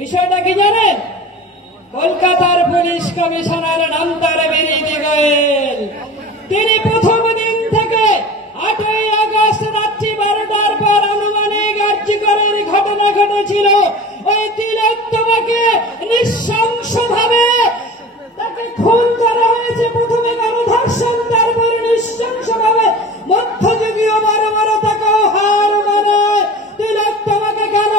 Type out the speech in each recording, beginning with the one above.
বিষয়টা কি জানেন? কলকাতার পুলিশ কমিশনার নাম তার বিনীত গোয়েল। তিনি প্রথম দিন থেকে 8ই আগস্ট রাত্রি 12টার পর আনুমানিক কার্যকরের ঘটনা ঘটেছিল। ওই তিলোত্তমাকে নৃশংসভাবে তাকে খুন করা হয়েছে। প্রথমে গণধর্ষণ, তারপরে নৃশংসভাবে মধ্যযুগীয় বর্বরতাকেও হার মানায়। তিলোত্তমাকে কেন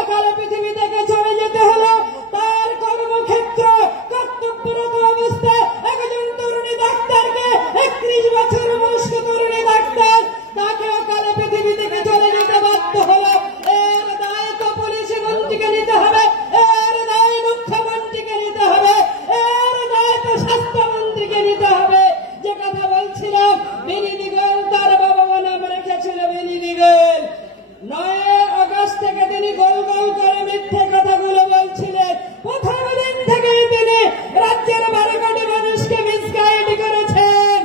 অকালে পৃথিবী থেকে চলে যেতে হলো? তার কর্মক্ষেত্র কর্তব্যরত অবস্থায় একজন তরুণী ডাক্তারকে, 31 বছর বয়স্ক তরুণী ডাক্তার, তাকে অকালে পৃথিবী থেকে চলে যেতে বাধ্য হলো। এর দায় তো পুলিশ মন্ত্রীকে নিতে হবে, এর দায় মুখ্যমন্ত্রীকে নিতে হবে, এর দায় তো স্বাস্থ্যমন্ত্রীকে নিতে হবে। যে কথা বলছিলাম, বিনীত গোয়েল তার বাবা মা নাম রেখেছিল বিনীত গোয়েল। 9 আগস্ট থেকে তিনি গোল গোল করে মিথ্যে কথাগুলো বলছিলেন। প্রথম দিন থেকেই তিনি রাজ্যের 12 কোটি মানুষকে মিসগাইড করেছেন।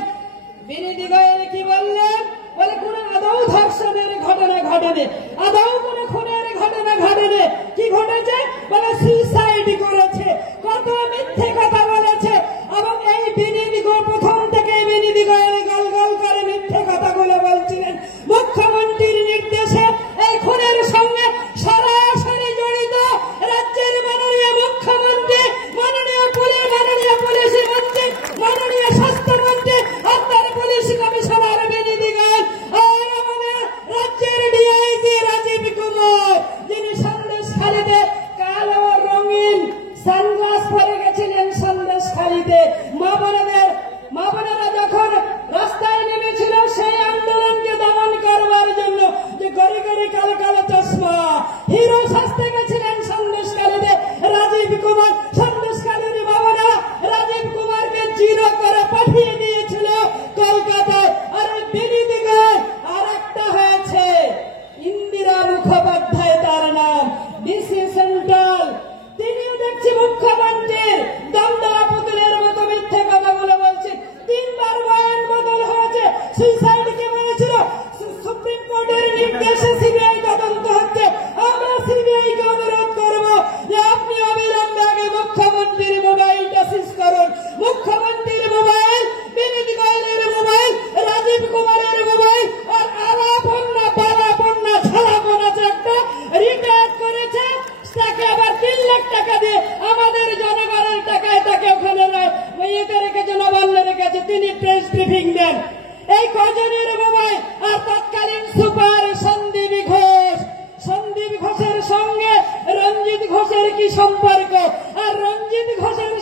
বিনীত গোয়েল কি বললেন? বলে কোন আদৌ ধর্ষণের ঘটনা ঘটেনি, আদৌ কোন খুনের ঘটনা ঘটেনি। কি ঘটেছে? বলে সুইসাইড করেছে। কত মিথ্যে কথা বলেছে। এবং এই বিনীত গোয়েল প্রথম থেকে বিনীত গোয়েল গোল গোল করে মিথ্যে কথাগুলো বলছিলেন। মুখ্যমন্ত্রীর নির্দেশে এই খুনের সঙ্গে সরাসরি জড়িত রাজ্যের মাননীয় মুখ্যমন্ত্রী, মাননীয় পুলিশ মন্ত্রী, মাননীয় স্বাস্থ্যমন্ত্রী, আপনার পুলিশ কমিশনার বিনীত গোয়েল, আর আমাদের রাজ্যের ডিআইজি রাজীব কুমার, যিনি সন্দেশখালীতে কালো রঙিন সানগ্লাস পরে গেছিলেন। সন্দেশখালীতে মা বোনেরা যখন রাস্তায় নেমেছিল সেই আন্দোলনকে দমন করবার জন্য, যে গড়ি গড়ি কালো কালো চশমা, হিরো সাজতে গেছিলেন সন্দেশখালীতে রাজীব কুমার। সন্দেশখালীর বাবারা রাজীব কুমারকে জিরো করে পাঠিয়ে দিয়েছিল কলকাতায়। আর বিনীত গোয়েল আর একটা হয়েছে, ইন্দিরা মুখোপাধ্যায় তার নাম, ডিসি সেন্ট্রাল। তিনিও দেখছি মুখ্যমন্ত্রীর দমদমা পুতুলের মতো মিথ্যে কথাগুলো বলছেন। 3 বার বয়ান বদল হয়েছে। সুইসাইড কে বলেছিল? সুপ্রিম কোর্টের নির্দেশে সিবিআই তদন্ত হচ্ছে। আমরা সিবিআই কে অনুরোধ করব যে আপনি অবিলম্বে আগে মুখ্যমন্ত্রীর মোবাইলটা সিজ করুন। মুখ্যমন্ত্রীর মোবাইল, বিনীত গোয়েলের মোবাইল, রাজীব কুমারের মোবাইল, আর আলাপন্না পালাপন্না ছাড়াপন আছে একটা, রিটায়ার করেছে, তাকে আবার 3 লাখ টাকা দিয়ে আমাদের জনগণের টাকায় তাকে ওখানে ইয়েতে রেখেছে, নবান্নে রেখেছে। তিনি প্রেস ব্রিফিং দেন। এই কজনের মোবাইল। আর তৎকালীন সুপার সন্দীপ ঘোষ, সন্দীপ ঘোষের সঙ্গে রঞ্জিত ঘোষের কি সম্পর্ক? আর রঞ্জিত ঘোষের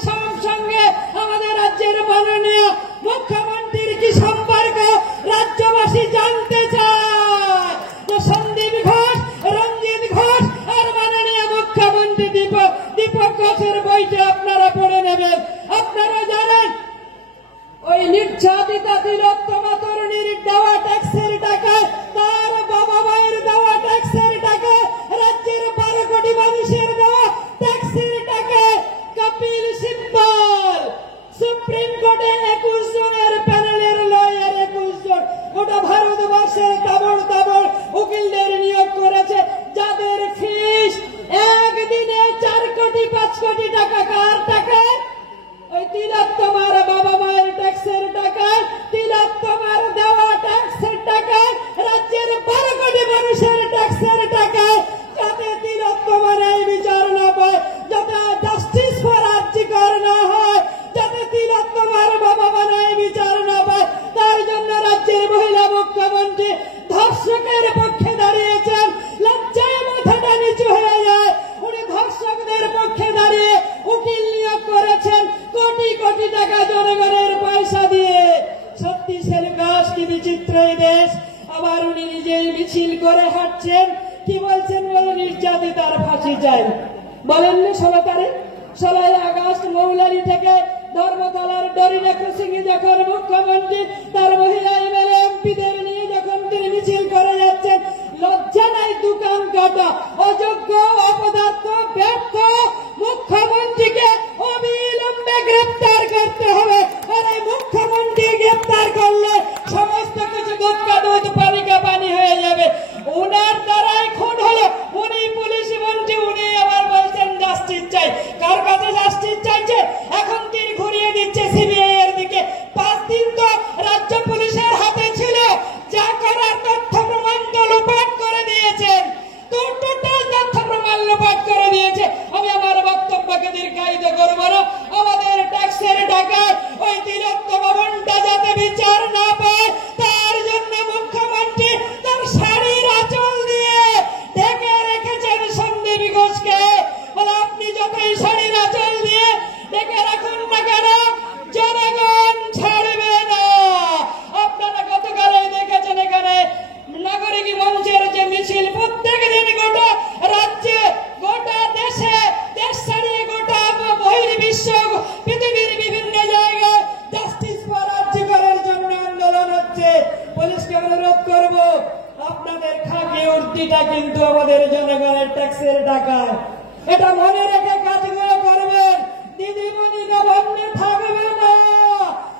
সঙ্গে আমাদের রাজ্যের মাননীয় মুখ্যমন্ত্রীর কি সম্পর্ক? রাজ্যবাসী জানতে চায়। তো সন্দীপ ঘোষ, রঞ্জিত ঘোষ আর মাননীয় মুখ্যমন্ত্রী দীপক ঘোষের বইটা আপনারা পড়ে নেবেন। আপনারা জানেন ওই নির্যাতিতা তিলোত্তমা তরুণীর দেওয়া ট্যাক্সের টাকা, তার বাবা মায়ের দেওয়া ট্যাক্সের টাকা, রাজ্যের 12 কোটি মানুষের দেওয়া ট্যাক্সের টাকা, কপিল সিব্বল সুপ্রিম কোর্টে 21 জনের প্যানেলের লয়ার, 21 জন গোটা ভারতবর্ষের তাবড় উকিলদের নিয়োগ করেছে, যাদের ফিস একদিনে 4 কোটি 5 কোটি টাকা। কার টাকা? ওই তিলোত্তমার বাবা মায়ের ট্যাক্সের টাকা, তিলোত্তমার দেওয়া ট্যাক্সের টাকা, রাজ্যের 12 কোটি মানুষের ট্যাক্সের টাকা। যাতে তিলোত্তমার এই বিচার না পায়, যাতে জাস্টিস ফর আর্জিকর না হয়, যাতে তিলোত্তমার বাবা মার এই বিচার না পায়, তার জন্য রাজ্যের মহিলা মুখ্যমন্ত্রী ধর্ষকের পক্ষে দাঁড়িয়েছেন। লজ্জায় মাথাটা নিচু হয়ে যায়। উনি ধর্ষকদের পক্ষে দাঁড়িয়ে উকিল নিয়োগ করেছেন কোটি কোটি টাকা জনগণের পয়সা দিয়ে। সত্যি সেলগাছ কি বিচিত্র এই দেশ। আবার উনি নিজেই মিছিল করে হাঁটছেন। কি বলছেন? বলে নির্যাতিতার ফাঁসি চাই। বলেন না 16 আগস্ট মৌলালি থেকে ধর্মতলার ডরিনা ক্রসিং এ যখন মুখ্যমন্ত্রী তার মহিলা এমএলএ এমপিদের নিয়ে যখন তিনি মিছিল করে যাচ্ছেন, লজ্জা নাই? দোকান কাটা অযোগ্য, অপদার্থ, ব্যর্থ মুখ্যমন্ত্রীকে অবিলম্বে গ্রেপ্তার করতে হবে। আর এই মুখ্যমন্ত্রী গ্রেপ্তার করলে সমস্ত কিছু দুধ কা দুধ পানি কা পানি হয়ে যাবে। উনার দ্বারাই খুন হলো। উনি পুলিশ মন্ত্রী, উনি আবার বলছেন কোটিটা কিন্তু আমাদের জনগণের ট্যাক্সের টাকায়। এটা মনে রেখে কাজগুলো করবেন। দিদিমণিরা বন্ধে থাকবে না।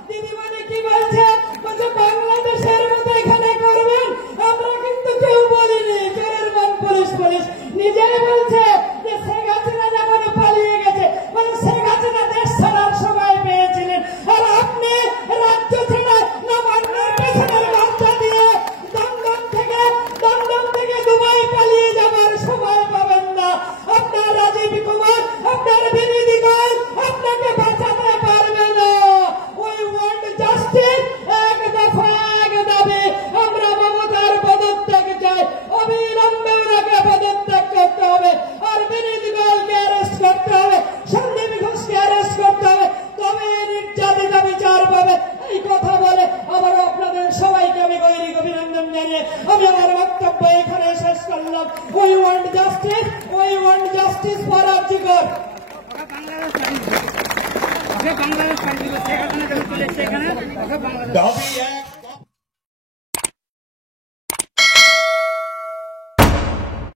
দিদিমণি কি বলছে? বলছে বাংলাদেশের মতো এখানে করবেন। আমরা কিন্তু কেউ বলিনি। চোরের মান পুলিশ পুলিশ নিজেই বলছে যে শেখ হাসিনা যখন পালিয়ে গেছে, মানে শেখ হাসিনা দেশ ছাড়ার সময় পেয়েছিলেন, আর আপনি রাজ্য ছেড়ে নবান্নের পেছনের রাস্তা দিয়ে দমদম থেকে দুবাই পালিয়ে যাবার সময় পাবেন না। আপনার রাজীব কুমার, আপনার বিরোধীগণ আপনাকে বাঁচাতে পারবে না। We want justice. এক দফা এক দাবি, আমরা মমতার পদত্যাগ চাই। অবিলম্বে ওনাকে পদত্যাগ করতে হবে, আর বিরোধীগণকে অ্যারেস্ট করতে হবে, সন্দীপ ঘোষকে অ্যারেস্ট করতে হবে, তবে নির্যাতিত বিচার পাবে। এই কথা বলে আবার আপনাদের সবাইকে আমি গৈরিক অভিনন্দন জানিয়ে আমি আমার বক্তব্য এখানে শেষ করলাম। We want justice, we want justice for RG Kar. Bangladesh